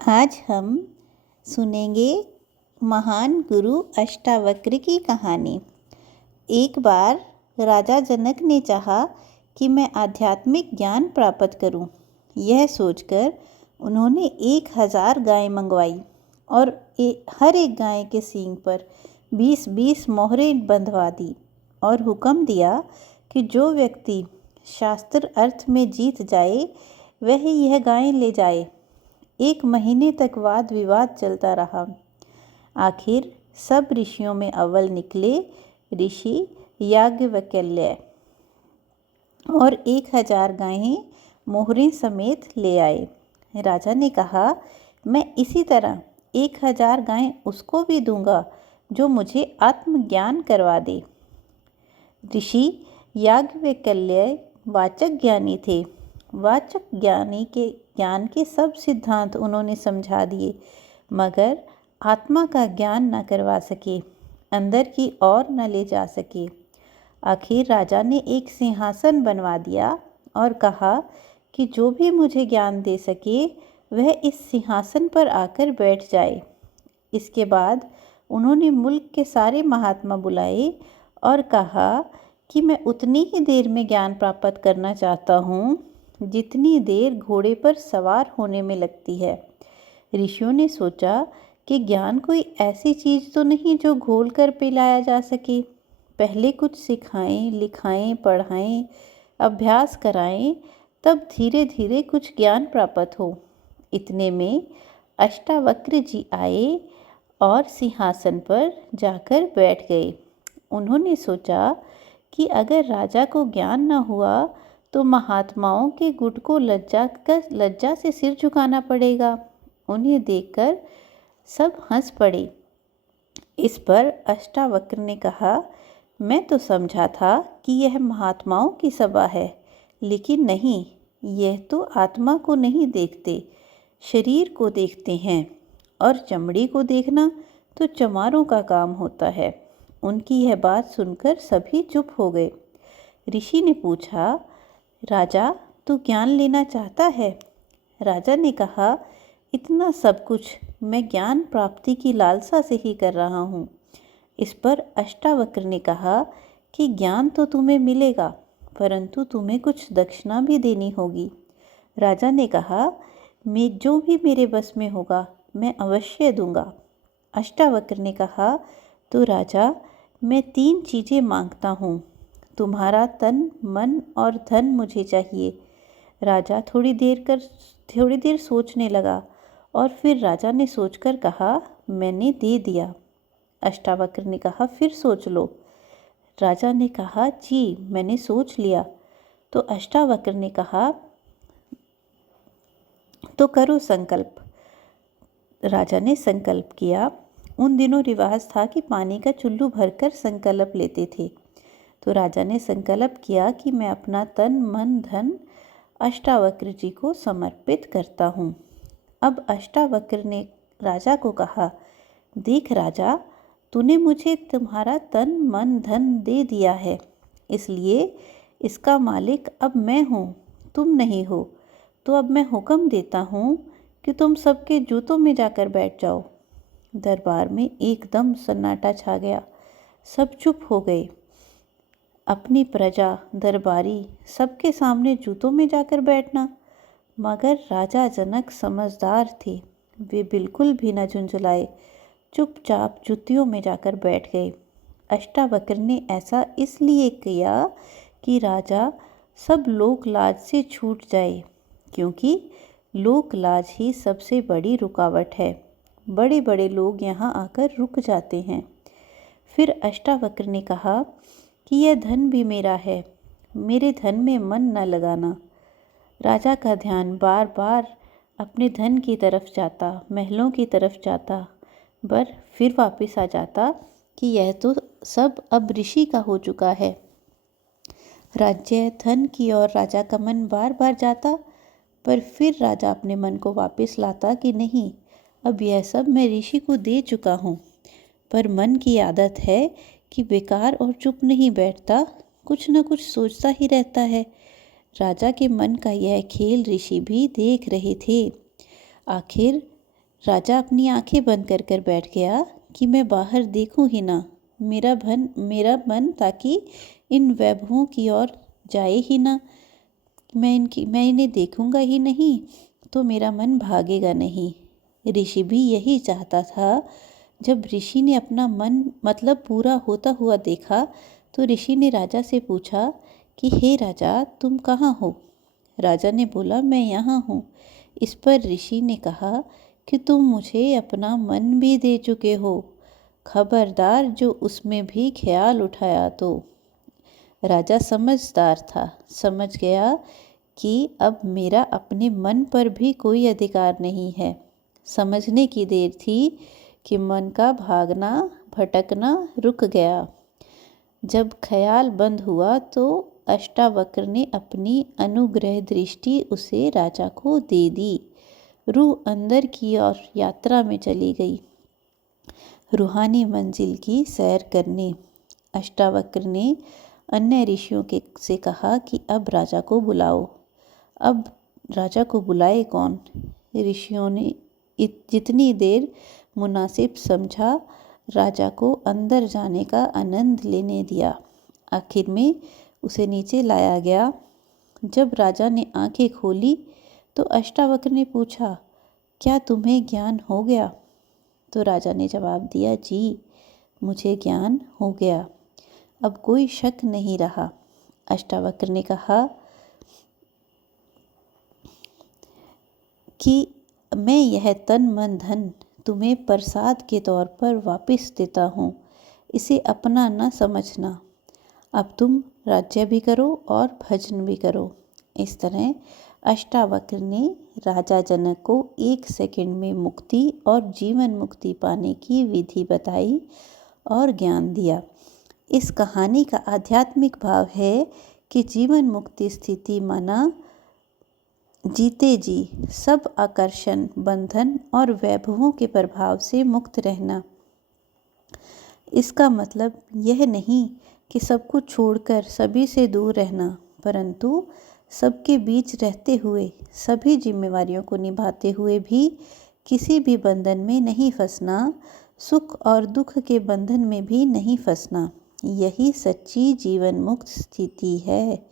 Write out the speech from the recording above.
आज हम सुनेंगे महान गुरु अष्टावक्र की कहानी। एक बार राजा जनक ने चाहा कि मैं आध्यात्मिक ज्ञान प्राप्त करूं। यह सोचकर उन्होंने 1000 गायें मंगवाई और हर एक गाय के सींग पर 20-20 मोहरें बंधवा दी और हुक्म दिया कि जो व्यक्ति शास्त्र अर्थ में जीत जाए वह यह गायें ले जाए। 1 महीने तक वाद विवाद चलता रहा। आखिर सब ऋषियों में अव्वल निकले ऋषि याज्ञवल्क्य और 1000 गायें मोहरें समेत ले आए। राजा ने कहा, मैं इसी तरह 1000 गायें उसको भी दूंगा जो मुझे आत्मज्ञान करवा दे। ऋषि याज्ञवल्क्य वाचक ज्ञानी थे। वाचक ज्ञानी के ज्ञान के सब सिद्धांत उन्होंने समझा दिए, मगर आत्मा का ज्ञान न करवा सके, अंदर की ओर न ले जा सके। आखिर राजा ने एक सिंहासन बनवा दिया और कहा कि जो भी मुझे ज्ञान दे सके वह इस सिंहासन पर आकर बैठ जाए। इसके बाद उन्होंने मुल्क के सारे महात्मा बुलाए और कहा कि मैं उतनी ही देर में ज्ञान प्राप्त करना चाहता हूँ जितनी देर घोड़े पर सवार होने में लगती है। ऋषियों ने सोचा कि ज्ञान कोई ऐसी चीज़ तो नहीं जो घोल कर पिलाया जा सके। पहले कुछ सिखाएं, लिखाएं, पढ़ाएं, अभ्यास कराएं, तब धीरे धीरे कुछ ज्ञान प्राप्त हो। इतने में अष्टावक्र जी आए और सिंहासन पर जाकर बैठ गए। उन्होंने सोचा कि अगर राजा को ज्ञान न हुआ तो महात्माओं के गुट को लज्जा से सिर झुकाना पड़ेगा। उन्हें देखकर सब हंस पड़े। इस पर अष्टावक्र ने कहा, मैं तो समझा था कि यह महात्माओं की सभा है, लेकिन नहीं, यह तो आत्मा को नहीं देखते, शरीर को देखते हैं, और चमड़ी को देखना तो चमारों का काम होता है। उनकी यह बात सुनकर सभी चुप हो गए। ऋषि ने पूछा, राजा तू ज्ञान लेना चाहता है? राजा ने कहा, इतना सब कुछ मैं ज्ञान प्राप्ति की लालसा से ही कर रहा हूँ। इस पर अष्टावक्र ने कहा कि ज्ञान तो तुम्हें मिलेगा, परंतु तुम्हें कुछ दक्षिणा भी देनी होगी। राजा ने कहा, मैं जो भी मेरे बस में होगा मैं अवश्य दूंगा। अष्टावक्र ने कहा, तो राजा मैं 3 चीज़ें मांगता हूँ। तुम्हारा तन, मन और धन मुझे चाहिए। राजा थोड़ी देर सोचने लगा और फिर राजा ने सोचकर कहा, मैंने दे दिया। अष्टावक्र ने कहा, फिर सोच लो। राजा ने कहा, जी मैंने सोच लिया। तो अष्टावक्र ने कहा, तो करो संकल्प। राजा ने संकल्प किया। उन दिनों रिवाज था कि पानी का चुल्लू भरकर संकल्प लेते थे। तो राजा ने संकल्प किया कि मैं अपना तन, मन, धन अष्टावक्र जी को समर्पित करता हूँ। अब अष्टावक्र ने राजा को कहा, देख राजा, तूने मुझे तुम्हारा तन, मन, धन दे दिया है, इसलिए इसका मालिक अब मैं हूँ, तुम नहीं हो। तो अब मैं हुक्म देता हूँ कि तुम सबके जूतों में जाकर बैठ जाओ। दरबार में एकदम सन्नाटा छा गया। सब चुप हो गए। अपनी प्रजा, दरबारी सबके सामने जूतों में जाकर बैठना। मगर राजा जनक समझदार थे। वे बिल्कुल भी न झुंझलाए, चुपचाप जूतियों में जाकर बैठ गए। अष्टावक्र ने ऐसा इसलिए किया कि राजा सब लोक लाज से छूट जाए, क्योंकि लोक लाज ही सबसे बड़ी रुकावट है। बड़े बड़े लोग यहाँ आकर रुक जाते हैं। फिर अष्टावक्र ने कहा कि यह धन भी मेरा है, मेरे धन में मन न लगाना। राजा का ध्यान बार बार अपने धन की तरफ जाता, महलों की तरफ जाता, पर फिर वापस आ जाता कि यह तो सब अब ऋषि का हो चुका है। राज्य, धन की ओर राजा का मन बार बार जाता, पर फिर राजा अपने मन को वापस लाता कि नहीं, अब यह सब मैं ऋषि को दे चुका हूँ। पर मन की आदत है कि बेकार और चुप नहीं बैठता, कुछ न कुछ सोचता ही रहता है। राजा के मन का यह खेल ऋषि भी देख रहे थे। आखिर राजा अपनी आंखें बंद कर कर बैठ गया कि मैं बाहर देखूं ही ना, मेरा मन ताकि इन वैभवों की ओर जाए ही ना। मैं इन्हें देखूंगा ही नहीं तो मेरा मन भागेगा नहीं। ऋषि भी यही चाहता था। जब ऋषि ने अपना मन मतलब पूरा होता हुआ देखा तो ऋषि ने राजा से पूछा कि हे राजा, तुम कहाँ हो? राजा ने बोला, मैं यहाँ हूँ। इस पर ऋषि ने कहा कि तुम मुझे अपना मन भी दे चुके हो, खबरदार जो उसमें भी ख्याल उठाया तो। राजा समझदार था, समझ गया कि अब मेरा अपने मन पर भी कोई अधिकार नहीं है। समझने की देर थी कि मन का भागना भटकना रुक गया। जब ख्याल बंद हुआ तो अष्टावक्र ने अपनी अनुग्रह दृष्टि उसे राजा को दे दी। रूह अंदर की ओर यात्रा में चली गई, रूहानी मंजिल की सैर करने। अष्टावक्र ने अन्य ऋषियों से कहा कि अब राजा को बुलाओ। अब राजा को बुलाए कौन? ऋषियों ने जितनी देर मुनासिब समझा राजा को अंदर जाने का आनंद लेने दिया। आखिर में उसे नीचे लाया गया। जब राजा ने आंखें खोली तो अष्टावक्र ने पूछा, क्या तुम्हें ज्ञान हो गया? तो राजा ने जवाब दिया, जी मुझे ज्ञान हो गया, अब कोई शक नहीं रहा। अष्टावक्र ने कहा कि मैं यह तन मन धन तुम्हें प्रसाद के तौर पर वापस देता हूँ, इसे अपना न समझना। अब तुम राज्य भी करो और भजन भी करो। इस तरह अष्टावक्र ने राजा जनक को 1 सेकंड में मुक्ति और जीवन मुक्ति पाने की विधि बताई और ज्ञान दिया। इस कहानी का आध्यात्मिक भाव है कि जीवन मुक्ति स्थिति माना जीते जी सब आकर्षण, बंधन और वैभवों के प्रभाव से मुक्त रहना। इसका मतलब यह नहीं कि सब कुछ छोड़कर सभी से दूर रहना, परंतु सबके बीच रहते हुए, सभी जिम्मेवारियों को निभाते हुए भी किसी भी बंधन में नहीं फंसना, सुख और दुख के बंधन में भी नहीं फंसना। यही सच्ची जीवन मुक्त स्थिति है।